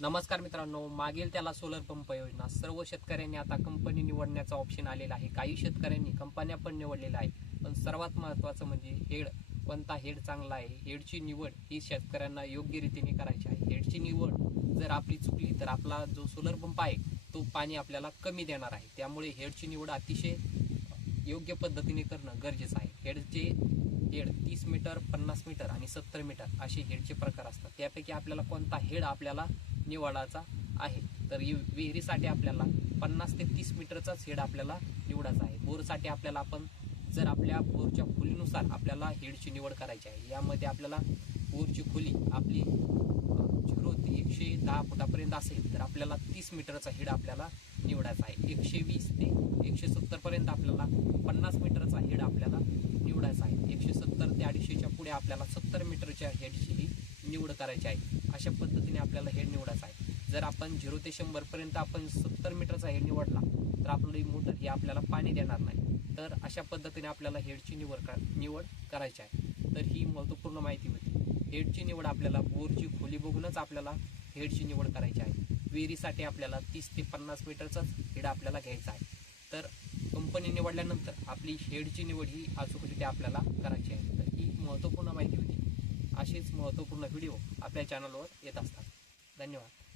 नमस्कार मित्रांनो मागील त्याला सोलर पंप योजना. सर्व शेतकऱ्यांनी आता कंपनी निवडण्याचा ऑप्शन आलेला आहे. काही शेतकऱ्यांनी कंपन्या पण निवडलेल्या आहे. पण सर्वात महत्त्वाचं म्हणजे हेड. कोणता हेड चांगला आहे? हेडची निवड ही शेतकऱ्यांना योग्य रीतीने करायची आहे. हेडची निवड जर आपली चुकली तर आपला जो सोलर पंप आहे तो पाणी आपल्याला कमी देणार आहे. त्यामुळे हेडची निवड अतिशय योग्य पद्धतीने करणं गरजेचं आहे. हेडचे हेड तीस मीटर पन्नास मीटर आणि सत्तर मीटर असे हेडचे प्रकार असतात. त्यापैकी आपल्याला कोणता हेड आपल्याला निवडायचा आहे. तर विहिरीसाठी आपल्याला पन्नास ते तीस मीटरचाच हेड आपल्याला निवडायचा आहे. बोरसाठी आपल्याला आपण जर आपल्या बोरच्या खोलीनुसार आपल्याला हेडची निवड करायची आहे. यामध्ये आपल्याला बोरची खोली आपली झिरो ते एकशे दहा फुटापर्यंत असेल तर आपल्याला तीस मीटरचा हेड आपल्याला निवडायचा आहे. एकशे वीस ते एकशे सत्तरपर्यंत आपल्याला पन्नास मीटरचा हेड आपल्याला निवडायचा आहे. एकशे सत्तर ते अडीचशेच्या पुढे आपल्याला सत्तर मीटरच्या हेडची ही निवड करायची आहे. अशा पद्धतीने आपल्याला हेड जर आपण झिरो ते शंभरपर्यंत आपण सत्तर मीटरचा हेड निवडला तर आपली मोटर ही आपल्याला पाणी देणार नाही. तर अशा पद्धतीने आपल्याला हेडची निवड का निवड करायची आहे. तर ही महत्त्वपूर्ण माहिती होती. हेडची निवड आपल्याला बोरची खोली बघूनच आपल्याला हेडची निवड करायची आहे. विहिरीसाठी आपल्याला तीस ते पन्नास मीटरचाच हेड आपल्याला घ्यायचा आहे. तर कंपनी निवडल्यानंतर आपली हेडची निवड ही अचूकरित्या आपल्याला करायची आहे. तर ही महत्त्वपूर्ण माहिती होती. असेच महत्त्वपूर्ण व्हिडिओ आपल्या चॅनलवर येत असतात. धन्यवाद.